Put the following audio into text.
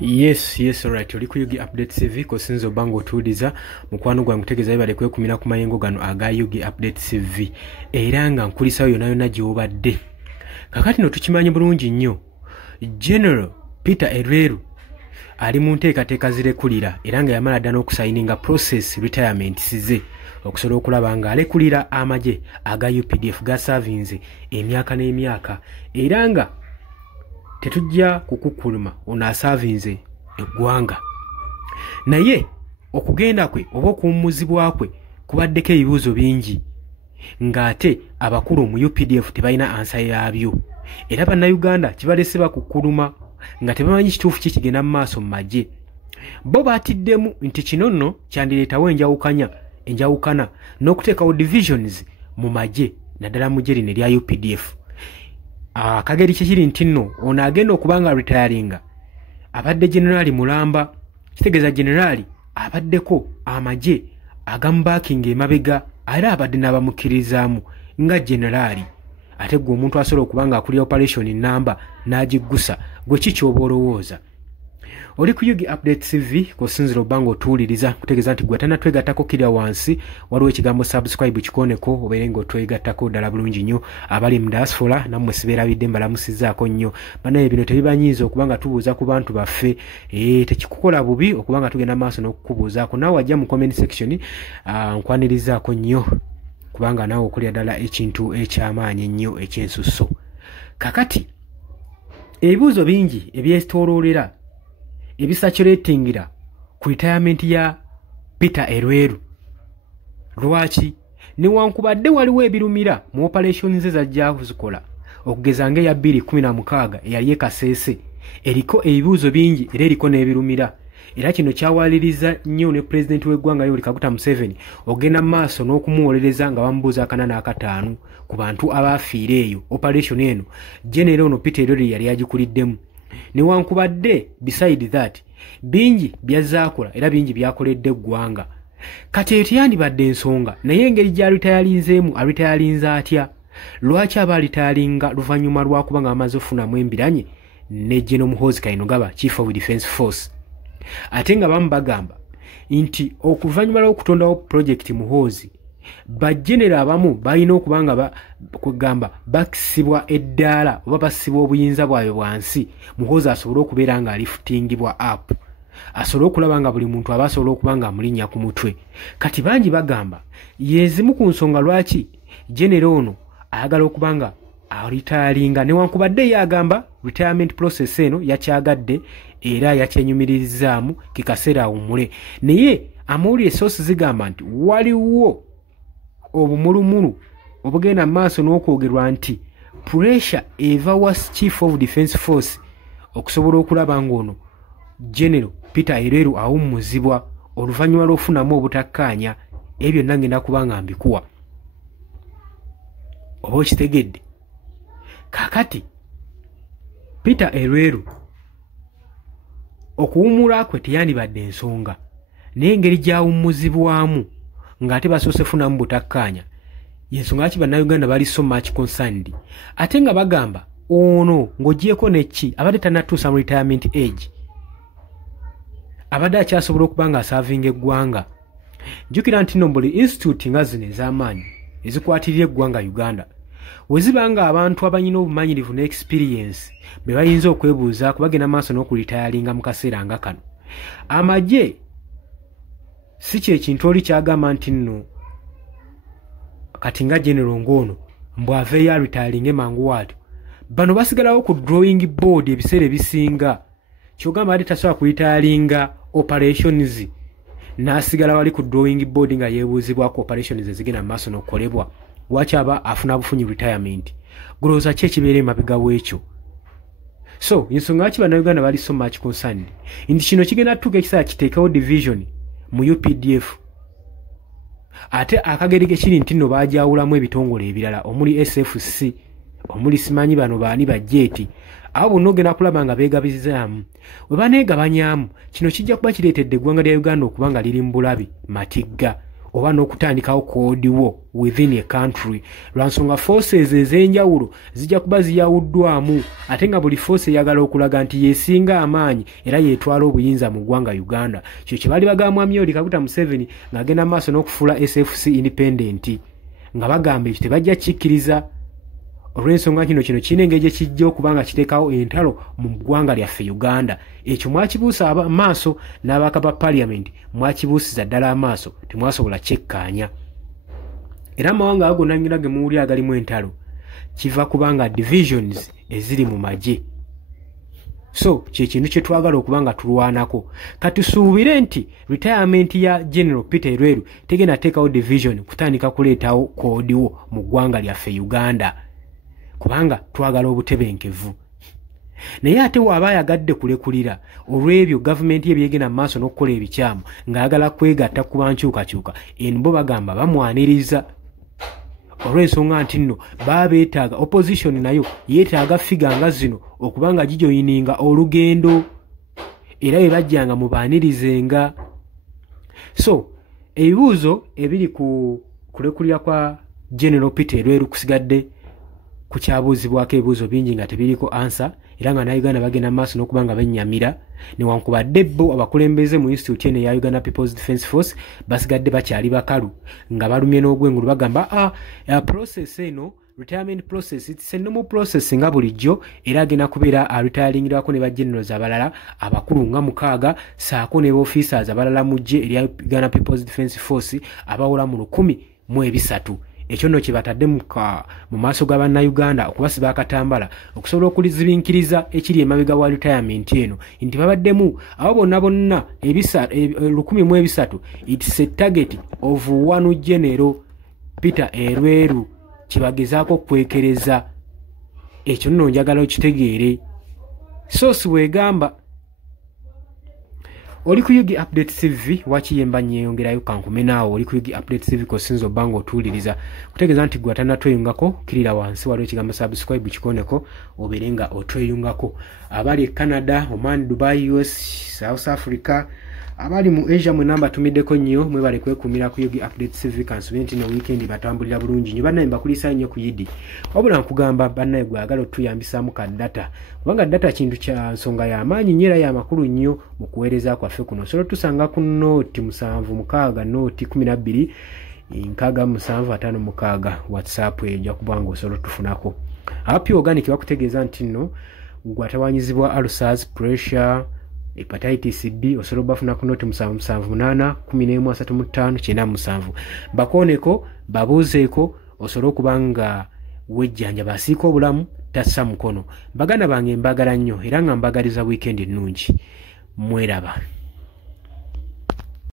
Yes, alright. Oli ku Yugi Update CV ko sinzo bango tuuliza mukwano gwange kutegeeza bibale kwekumira ku mayengo gano aga Yugi Update CV era nga nkulisayo yonna gy'obadde. Kakati no tukimanyi bulungi nnyo General Peter Elweru ali mu nteekateeka zirekulira era nga yamala ddala n'okusayininga process retirement size okusobola okulaba nga alekulira amagye aga UPDF gasavinze emyaka n'emyaka era nga tetujja kukukuluma onaasavinze eggwanga naye okugenda kwe oba okuwummuzibwa kwe kubaddeko ebibuuzo bingi ng'ate abakulu mu UPDF tebalina ansa yaabyo era bannayuganda kibalese bakukuluma nga tebamanyi kituufu ki kigenda mu maaso mu magye bo baatiddemu nti kino nno kyandireetawo enjawukana n'okuteekawo divisions mu magye naddala mu gye lino erya UPDF. Akageri kikiri nti nno ono agenda okubanga retiringa abadde generali mulamba kitegeeza generali abaddeko amagye agamubakinga emabega era abadde n'abamukirizaamu nga generali ate gwe omuntu asobola okubanga akulira operation namba n'agiggusa gwe kikyoba olowooza. Oli ku Yugi Update CV kosinzira obbanga otuwuliriza kutegeeza nti gwe tanatwegattako kirya wansi waliwo ekigambo subscribe kikoneko obeere ng'otwegattako ddala bulungi nnyo abali mu diaspora nammwe sibeerabidde mbalamusizzaako nnyo banaye bino tebibanyiiza okubanga tubuuza ku bantu baffe tekikukola bubi okubanga tugenda maaso n'okukubuuzaako naawe wajja mu comment section nkwanirizaako nnyo kubanga naawe okulya ddala ekintu ekyamaanyi ennyo ekyensusso. Kakati ebibuuzo bingi ebyetooloolera ebisaturatingira ku retirement ya Peter Elweru. Lwaki newankubadde waliwo ebirumira mu operations ezajja kuzikola okugeza ng'eya 2016 eyali Kasese eriko ebibuuzo bingi era eriko n'ebirumira era kino kyawaliriza nnyo ne president w'eggwanga Yoweri Kaguta Museveni ogenda maaso n'okumuwolereza nga bamubuuza akanana akataano ku bantu abafiira eyo operation eno General ono Peter Elweru yali agikuliddemu. Newankubadde beside that bingi byazaakola era bingi byakoledde eggwanga kati eyo teyandibadde ensonga naye engeri gy'alitayalinzeemu alitayalinza atya lwaki aba alitayalinga luvannyuma lwakubanga bamaze okufunamu embiranye ne General Muhoozi Kainerugaba Chief of Defence Force ate nga bamu bagamba nti okuvannyuma lw'okutondawo project Muhoozi bajenera abamu balina okubanga kugamba bakisibwa eddaala oba basibwa obuyinza bwayo bwansi Muhoozi asobole okubeera nga alifutingibwa up asobole okulaba nga buli muntu aba asobola okubanga amulinnya ku mutwe. Kati bangi bagamba yezimu ku nsonga lwaki General ono ayagala okubanga alitayalinga newankubadde yagamba retirement process eno yakyagadde era yakyenyumiririzaamu kikaseera awummule naye amawulire source zigamba nti waliwo obumulumulu obugenda maaso n'okwogerwa nti pressure eva wa Chief of Defence Force okusobola okulaba ng'ono General Peter Elweru awummuzibwa oluvannyuma lw'ofunamu obutakkaanya ebyo byonna ngenda kubanga mbikuwa oba okitegedde. Kakati Peter Elweru okuwummula kwe teyandibadde ensonga naye engeri gy'awummuzibwamu ng'ate basoose funamu butakkaanya yensonga lwaki bannayuganda bali so much concerned ate nga bagamba ono ng'ogyeko neki abadde tannatuusa mu retirement age abadde akyasobola okuba nga asaavinga eggwanga. Jjukira nti nno buli institute nga zino ez'amaanyi ezikwatirira eggwanga Uganda we ziba nga abantu abanyina obumanyirivu ne experience be bayinza okwebuuzaako bagenda maaso n'okulitayalinga mu kaseera nga kano amagye si kyekintu oli kyagamba nti nno kati nga General ng'ono mbw'aveeyo alitayalinge mangu waatyo bano basigalawo ku drawing board ebiseera ebisinga kyogamba ate tasobola kulitayalinga operations n'asigala wali ku drawing board nga yeebuuzibwako operations ezigenda mu maaso n'okukolebwa lwaki aba afuna bufunyi retirement gulowooza ki ekibeera emabega w'ekyo. So ensonga lwaki bannayuganda bali so much concerned nti kino kigenda tutuuka ekiseera kiteekawo division mu UPDF ate akagerege kiri nti nno baajawulamu ebitongole ebirala omuli SFC omuli simanyi bano baani bajjeeti abo bonna ogenda kulaba nga beegabizaamu we baneegabanyaamu kino kijja kuba kireetedde eggwanga lya Uganda okuba nga liri mu bulabi matigga oba n'okutandikawo koodi wo within a country lwansonga forces ez'enjawulo zijja kuba ziyawuddwamu ate nga buli force eyagala okulaga nti yeesinga amaanyi era yeetwala obuyinza mu ggwanga Uganda. Kyo kye baali bagamba Mwami Yoweri Kaguta Museveni ng'agenda maaso n'okufuula SFC independent nga bagamba ekyo tebajja kikkiriza. Olw'ensonga kino kirina engeri gye kijja okuba nga kiteekawo entalo mu ggwanga lyaffe Uganda. Ekyo mwakibuusa amaaso n'abaka ba parliament mwakibuusiza ddala amaaso temwasobola kyekkaanya. Era amawanga ago gonna ge muwulira agalimu entalo kiva kubanga divisions eziri mu magye. So kye kintu kye twagala okuba nga tulwanako. Katusuubire nti retirement ya General Peter Lweru tegenda teekawo division kutandika kuleetawo koodiwo mu ggwanga lyaffe Uganda. Kubanga twagala obutebenkevu. Naye ate waba yagadde kulekulira olw'ebyo gavumenti yebyegenda maaso n'okukola ebikyamu ng'agala kwegatta ku bankyukakyuka bo bagamba bamwaniriza. Olw'ensonga nti nno beetaaga opposition nayo yeetaaga figa nga zino okuba nga gijoyininga olugendo era bwe bajjanga mubaanirizenga. So ebibuuzo ebiri ku kulekulira kwa General Peter Lweru kusigadde kukyabuuzibwako ebibuuzo bingi nga tebiriko ansa era nga Uganda bagenda maaso n'okuba nga bennyamira newankubadde bo abakulembeze mu institute eno eya Uganda People's Defence Force basigadde bakyali bakalu nga balumye n'ogwengulu bagamba process eno retirement process it's a normal process nga bulijjo era agenda kubeera retiringirako ne bagenerals abalala abakulu nga 6 saako ne officers abalala mujje erya Uganda People's Defence Force abawula mu 103. Ekyo nno kye batadde mu maaso g'Abannayuganda okubasiba akatambala okusobola okulizibinkiriza ekiri emabega wa retirement eno nti babaddemu abo bonna 1,300 it's a target of one General Peter Lweru kibagezaako okwekereza. Ekyo nno njagala okitegeere. Source wegamba oli ku Yugi Update TV wakiyemba nyeyongerayo kankumenaawo oli ku Yugi Update TV ko sinzo bango tuuliriza kutegeeza nti gwe atannatweyungako kirira wansi waliwo ekigambo subscribe kikoneko oberenga otweyungako. Abali Canada, Oman, Dubai, US, South Africa, abali mu Asia mwe namba tumiddeko nnyo mwebale kwekumira ku Yugi Update TV kansubire nti no weekend batambulira bulungi nnyo. Bannaye mbakulisa nnyo ku Yidi wabula nkugamba bannaye gwagala otuyambisaamu ka data kubanga data kintu kya nsonga y'amaanyi nnyo era y'amakulu nnyo mu kuweereza kwaffe kuno. Osobola tusanga ku nooti 7 nooti 12 67556 WhatsApp ejja kuba nga osobola tufunako. Happy Organic bakutegeeza nti nno gwatawanyizibwa ulcers, pressure, hepatitis B osobola bafuna ku nooti 778 1135 bakoneko babuuzeeko osobola okuba nga wejjanja basiika obulamu tassa mukono. Baganda bange mbagala nnyo era nga mbagaliza weekend ennungi. Mweraba.